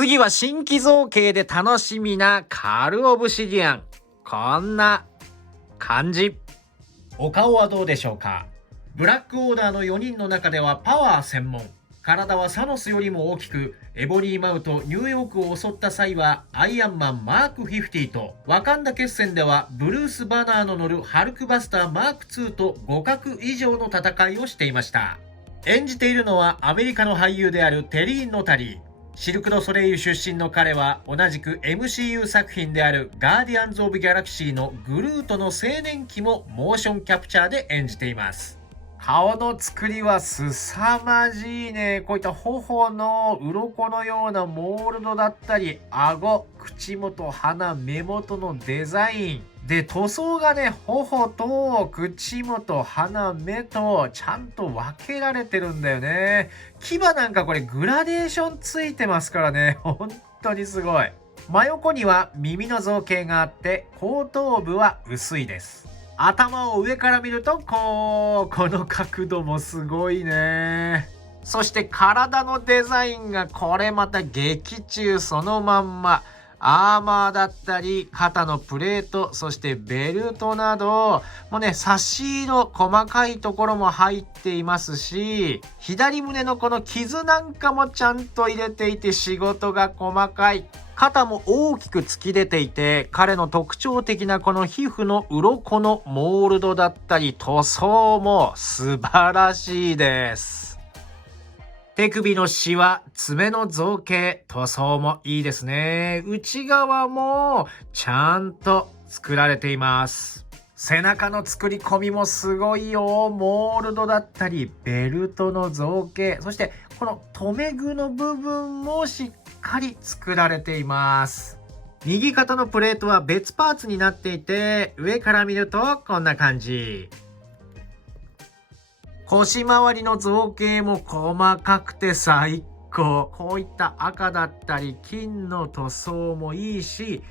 次は新規造形で楽しみなカルオブシディアン。こんな感じ。お顔はどうでしょうか。ブラックオーダーの4人の中ではパワー専門。体はサノスよりも大きく、エボニーマウとニューヨークを襲った際はアイアンマンマーク50と、ワカンダ決戦ではブルース・バナーの乗るハルクバスターマーク2と互角以上の戦いをしていました。演じているのはアメリカの俳優であるテリー・ノタリー。シルク・ドゥ・ソレイユ出身の彼は同じく MCU 作品であるガーディアンズ・オブ・ギャラクシーのグルートの青年期もモーションキャプチャーで演じています。顔の作りは凄まじいね。こういった頬の鱗のようなモールドだったり、顎、口元、鼻、目元のデザインで、塗装がね、頬と口元、鼻、目とちゃんと分けられてるんだよね。牙なんかこれグラデーションついてますからね。本当にすごい。真横には耳の造形があって、後頭部は薄いです。頭を上から見るとこの角度もすごいね。そして体のデザインがこれまた劇中そのまんま。アーマーだったり、肩のプレート、そしてベルトなど、もうね、差し色、細かいところも入っていますし、左胸のこの傷なんかもちゃんと入れていて仕事が細かい。肩も大きく突き出ていて、彼の特徴的なこの皮膚の鱗のモールドだったり、塗装も素晴らしいです。手首のシワ、爪の造形、塗装もいいですね。内側もちゃんと作られています。背中の作り込みもすごいよ。モールドだったり、ベルトの造形、そしてこの留め具の部分もしっかり作られています。右肩のプレートは別パーツになっていて、上から見るとこんな感じ。腰回りの造形も細かくて最高。こういった赤だったり金の塗装もいいし、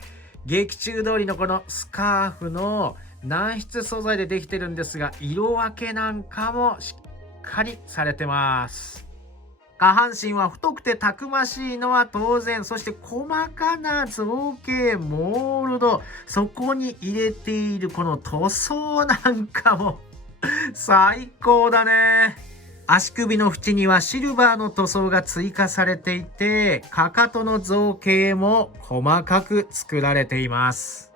劇中通りのこのスカーフの軟質素材でできてるんですが、色分けなんかもしっかりされてます。下半身は太くてたくましいのは当然、そして細かな造形、モールド、そこに入れているこの塗装なんかも最高だね。足首の縁にはシルバーの塗装が追加されていて、かかとの造形も細かく作られています。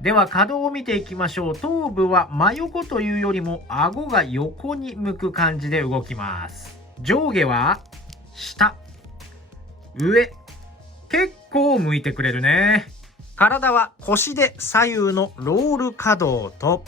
では可動を見ていきましょう。頭部は真横というよりも顎が横に向く感じで動きます。上下は下、上、結構向いてくれるね。体は腰で左右のロール可動と、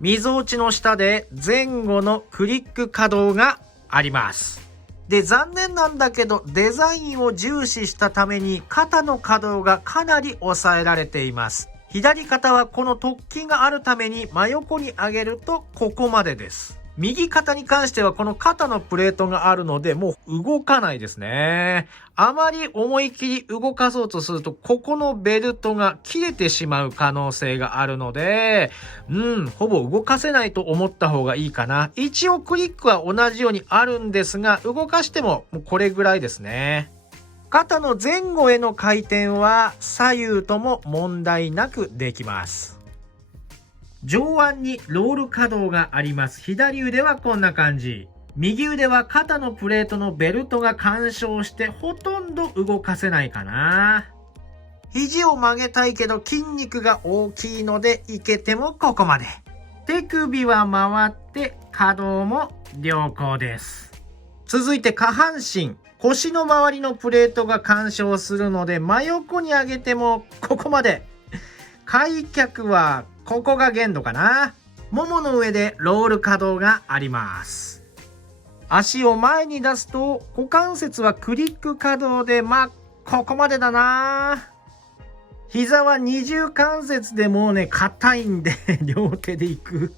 みぞおちの下で前後のクリック可動があります。で、残念なんだけどデザインを重視したために肩の可動がかなり抑えられています。左肩はこの突起があるために真横に上げるとここまでです。右肩に関してはこの肩のプレートがあるのでもう動かないですね。あまり思い切り動かそうとするとここのベルトが切れてしまう可能性があるので、ほぼ動かせないと思った方がいいかな。一応クリックは同じようにあるんですが、動かしてもこれぐらいですね。肩の前後への回転は左右とも問題なくできます。上腕にロール可動があります。左腕はこんな感じ。右腕は肩のプレートのベルトが干渉してほとんど動かせないかな。肘を曲げたいけど筋肉が大きいのでいけてもここまで。手首は回って可動も良好です。続いて下半身。腰の周りのプレートが干渉するので真横に上げてもここまで。開脚はここが限度かな。ももの上でロール可動があります。足を前に出すと股関節はクリック可動でここまでだな。膝は二重関節でもうね硬いんで両手でいく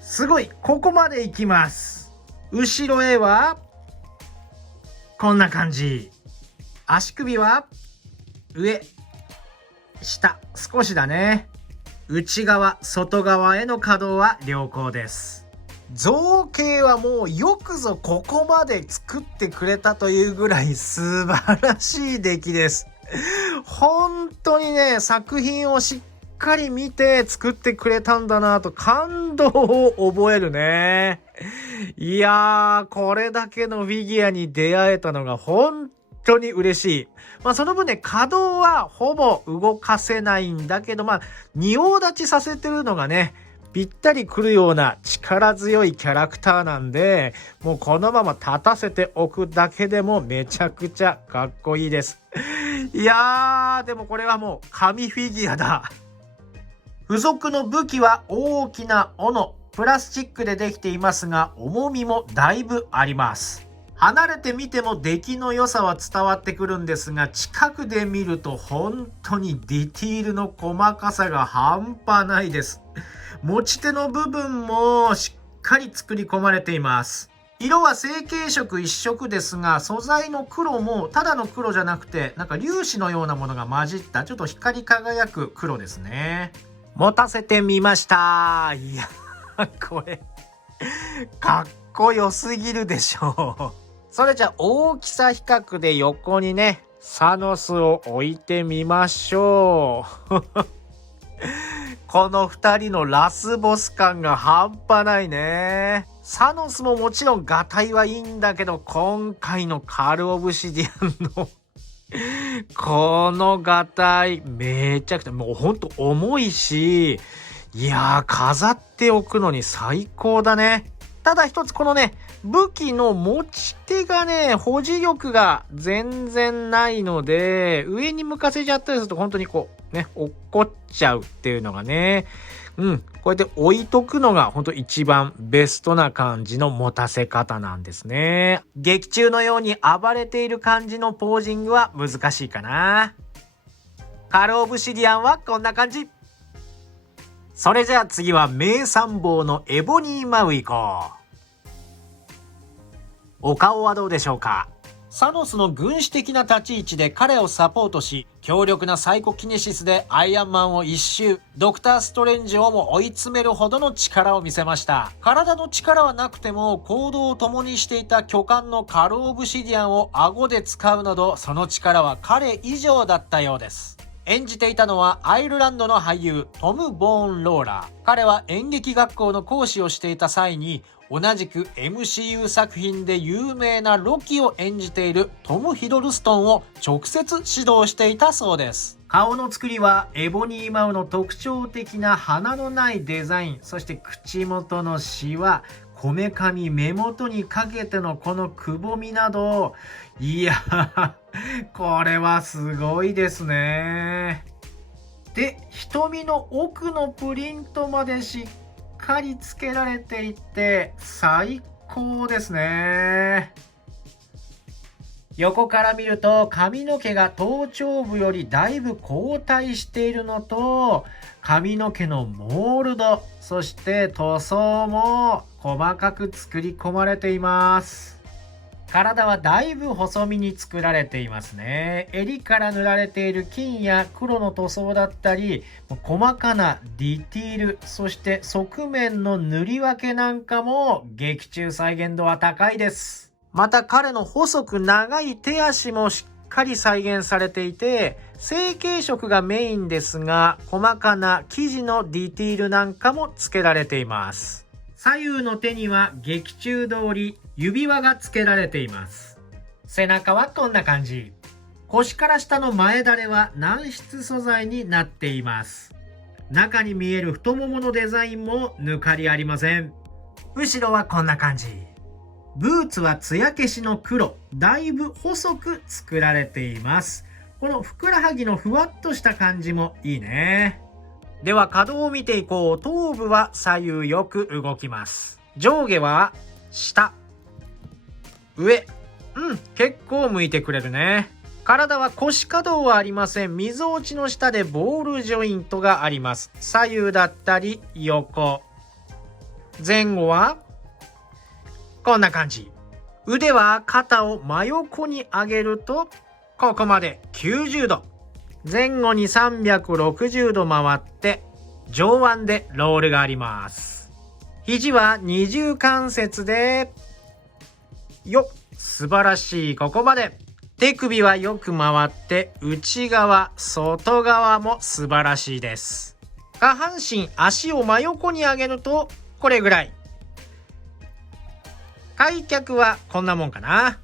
すごい、ここまでいきます。後ろへはこんな感じ。足首は上下少しだね。内側外側への可動は良好です。造形はもうよくぞここまで作ってくれたというぐらい素晴らしい出来です。本当にね、作品をしっかり見て作ってくれたんだなと感動を覚えるね。いやー、これだけのフィギュアに出会えたのが本当に嬉しい。その分ね、稼働はほぼ動かせないんだけど、仁王立ちさせてるのがね、ぴったりくるような力強いキャラクターなんで、もうこのまま立たせておくだけでもめちゃくちゃかっこいいです。いやー、でもこれはもう神フィギュアだ。付属の武器は大きな斧、プラスチックでできていますが、重みもだいぶあります。離れて見ても出来の良さは伝わってくるんですが、近くで見ると本当にディティールの細かさが半端ないです。持ち手の部分もしっかり作り込まれています。色は成型色一色ですが、素材の黒もただの黒じゃなくて、なんか粒子のようなものが混じったちょっと光り輝く黒ですね。持たせてみました。いや、これかっこよすぎるでしょう。それじゃあ大きさ比較で横にね、サノスを置いてみましょう。この2人のラスボス感が半端ないね。サノスももちろんガタイはいいんだけど、今回のカルオブシディアンのこのガタイめちゃくちゃもうほんと重いし、いやー飾っておくのに最高だね。ただ一つこのね、武器の持ち手がね、保持力が全然ないので、上に向かせちゃったりすると本当にこうね、落っこっちゃうっていうのがね、こうやって置いとくのが本当一番ベストな感じの持たせ方なんですね。劇中のように暴れている感じのポージングは難しいかな。カルオブシディアンはこんな感じ。それじゃあ次は名参謀のエボニーマウイ行こう。お顔はどうでしょうか。サノスの軍師的な立ち位置で彼をサポートし、強力なサイコキネシスでアイアンマンを一周、ドクターストレンジをも追い詰めるほどの力を見せました。体の力はなくても行動を共にしていた巨漢のカルオブシディアンを顎で使うなど、その力は彼以上だったようです。演じていたのはアイルランドの俳優トム・ボーン・ローラー。彼は演劇学校の講師をしていた際に、同じく MCU 作品で有名なロキを演じているトム・ヒドルストンを直接指導していたそうです。顔の作りはエボニーマウの特徴的な鼻のないデザイン、そして口元のシワ、こめかみ、目元にかけてのこのくぼみなど、いやこれはすごいですね。で、瞳の奥のプリントまでしっかりつけられていて最高ですね。横から見ると髪の毛が頭頂部よりだいぶ後退しているのと、髪の毛のモールド、そして塗装も細かく作り込まれています。体はだいぶ細身に作られていますね。襟から塗られている金や黒の塗装だったり、細かなディティール、そして側面の塗り分けなんかも劇中再現度は高いです。また彼の細く長い手足もしっかり再現されていて、成型色がメインですが、細かな生地のディティールなんかも付けられています。左右の手には劇中通り指輪が付けられています。背中はこんな感じ。腰から下の前だれは軟質素材になっています。中に見える太もものデザインも抜かりありません。後ろはこんな感じ。ブーツは艶消しの黒、だいぶ細く作られています。このふくらはぎのふわっとした感じもいいね。では可動を見ていこう。頭部は左右よく動きます。上下は下、上、結構向いてくれるね。体は腰可動はありません。みぞおちの下でボールジョイントがあります。左右だったり横、前後はこんな感じ。腕は肩を真横に上げるとここまで90度。前後に360度回って上腕でロールがあります。肘は二重関節で、よっ、素晴らしい、ここまで。手首はよく回って内側、外側も素晴らしいです。下半身、足を真横に上げるとこれぐらい。開脚はこんなもんかな。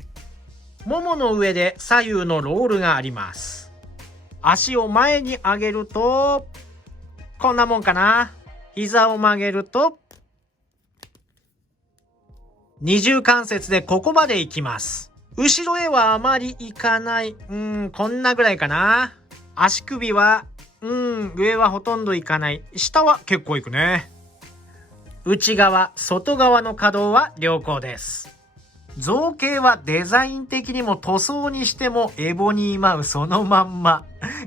ももの上で左右のロールがあります。足を前に上げるとこんなもんかな。膝を曲げると二重関節でここまで行きます。後ろへはあまり行かない。こんなぐらいかな。足首は、上はほとんど行かない。下は結構行くね。内側、外側の可動は良好です。造形はデザイン的にも塗装にしてもエボニーマウそのまんま。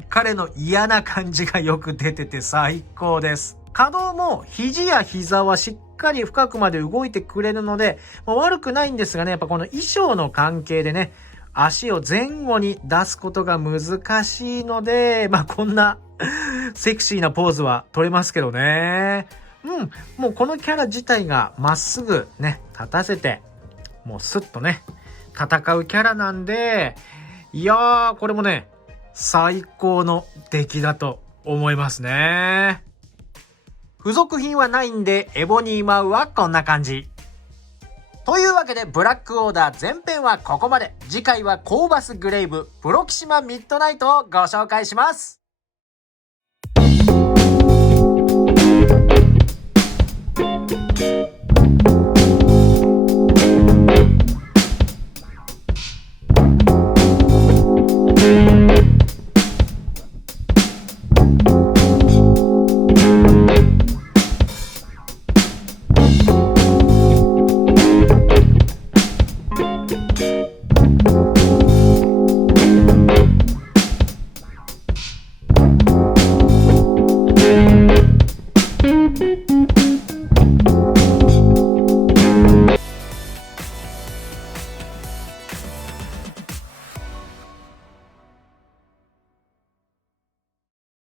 彼の嫌な感じがよく出てて最高です。可動も肘や膝はしっかり深くまで動いてくれるので、悪くないんですがね、やっぱこの衣装の関係でね、足を前後に出すことが難しいので、こんなセクシーなポーズは取れますけどね。もうこのキャラ自体がまっすぐね、立たせて、もうスッとね、戦うキャラなんで、いやー、これもね、最高の出来だと思いますね。付属品はないんで、エボニーマウはこんな感じ。というわけで、ブラックオーダー前編はここまで。次回はコーバスグレイブ、プロキシマミッドナイトをご紹介します。